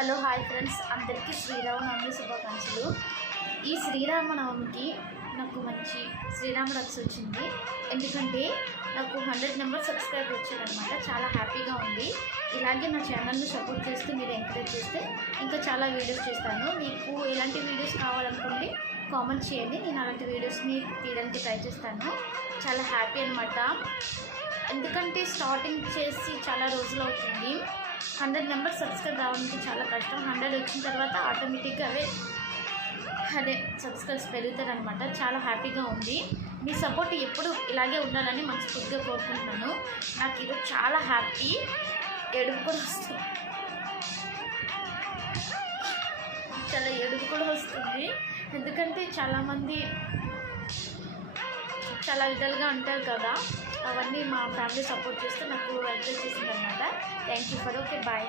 Hello hi friends, అందరికీ శ్రీరామనవమి శుభాకాంక్షలు. ఈ శ్రీరామనవమికి నాకు మంచి శ్రీరామరక్ష వచ్చింది. ఎందుకంటే నాకు 100 మెంబర్స్ సబ్స్క్రైబ్ వచ్చారనమాట. చాలా హ్యాపీగా ఉంది. ఇలాగే నా ఛానల్ని సపోర్ట్ చేస్తూ మీరు ఎంకరేజ్ చేస్తే ఇంకా చాలా వీడియోస్ చేస్తాను. మీకు ఎలాంటి వీడియోస్ కావాలనుకోండి కామెంట్ చేయండి. నేను అలాంటి వీడియోస్ని తీయడానికి ట్రై చేస్తాను. చాలా హ్యాపీ అనమాట. ఎందుకంటే స్టార్టింగ్ చేసి చాలా రోజులు అవుతుంది. 100 మెంబర్స్ సబ్స్క్రైబ్ రావడానికి చాలా కష్టం. 100 వచ్చిన తర్వాత ఆటోమేటిక్గా అదే సబ్స్క్రైబ్స్ పెరుగుతారనమాట. చాలా హ్యాపీగా ఉంది. మీ సపోర్ట్ ఎప్పుడు ఇలాగే ఉండాలని మనస్ఫూర్తిగా కోరుకుంటున్నాను. నాకు ఈరోజు చాలా హ్యాపీ. ఏడుపు కూడా వస్తుంది, చాలా ఏడుపు కూడా వస్తుంది. ఎందుకంటే చాలామంది చాలా విధాలుగా అంటారు కదా, అవన్నీ మా ఫ్యామిలీ సపోర్ట్ చేస్తే నాకు ఎంకరేజ్ చేసిందనమాట. Thank you for. Okay, bye.